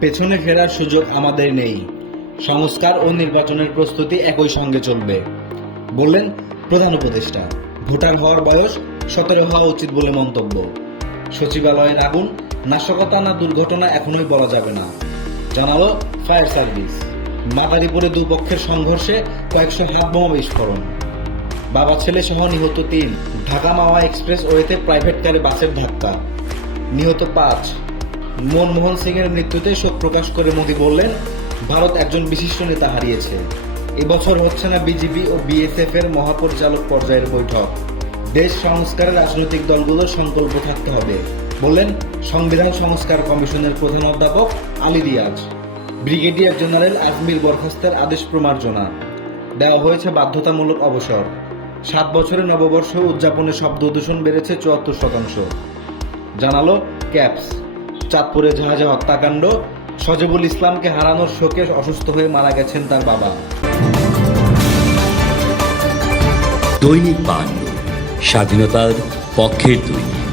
পেছনে ফেরার সুযোগ আমাদের নেই। সংস্কার ও নির্বাচনের প্রস্তুতি একই সঙ্গে চলবে, বললেন প্রধান উপদেষ্টা। ভোটার হওয়ার বয়স সতেরো হওয়া উচিত বলে মন্তব্য। সচিবালয়ের আগুন, নাশকতা না দুর্ঘটনা এখনোই বলা যাবে না। জানালো ফায়ার সার্ভিস। মাদারীপুরে দুপক্ষের সংঘর্ষে কয়েকশো হাত বোমা বিস্ফোরণ। বাবা ছেলে সহ নিহত তিন। ঢাকা মাওয়া এক্সপ্রেস ওয়েতে প্রাইভেট কারে বাসের ধাক্কা। নিহত পাঁচ। মনমোহন সিং এর মৃত্যুতে শোক প্রকাশ করে মোদী বললেন, ভারত একজন বিশিষ্ট নেতা হারিয়েছে। এবছর হচ্ছে না বিজিবি ও বিএসএফ এর মহাপরিচালক পর্যায়ের বৈঠক। দেশ সংস্কারে, রাজনৈতিক দলগুলোর সংকল্প থাকতে হবে। বললেন সংবিধান সংস্কার কমিশনের প্রধান অধ্যাপক আলী রিয়াজ। ব্রিগেডিয়ার জেনারেল আজমির বরখাস্তের আদেশ প্রমার্জনা। দেওয়া হয়েছে বাধ্যতামূলক অবসর। সাত বছরে নববর্ষ উদযাপনে শব্দ দূষণ বেড়েছে চুয়াত্তর শতাংশ। জানালো ক্যাপস। চাঁদপুরে জাহাজে হত্যাকাণ্ড। সজেবুল ইসলামকে হারানোর শোকে অসুস্থ হয়ে মারা গেছেন তার বাবা। দৈনিক পান স্বাধীনতার পক্ষের দৈনিক।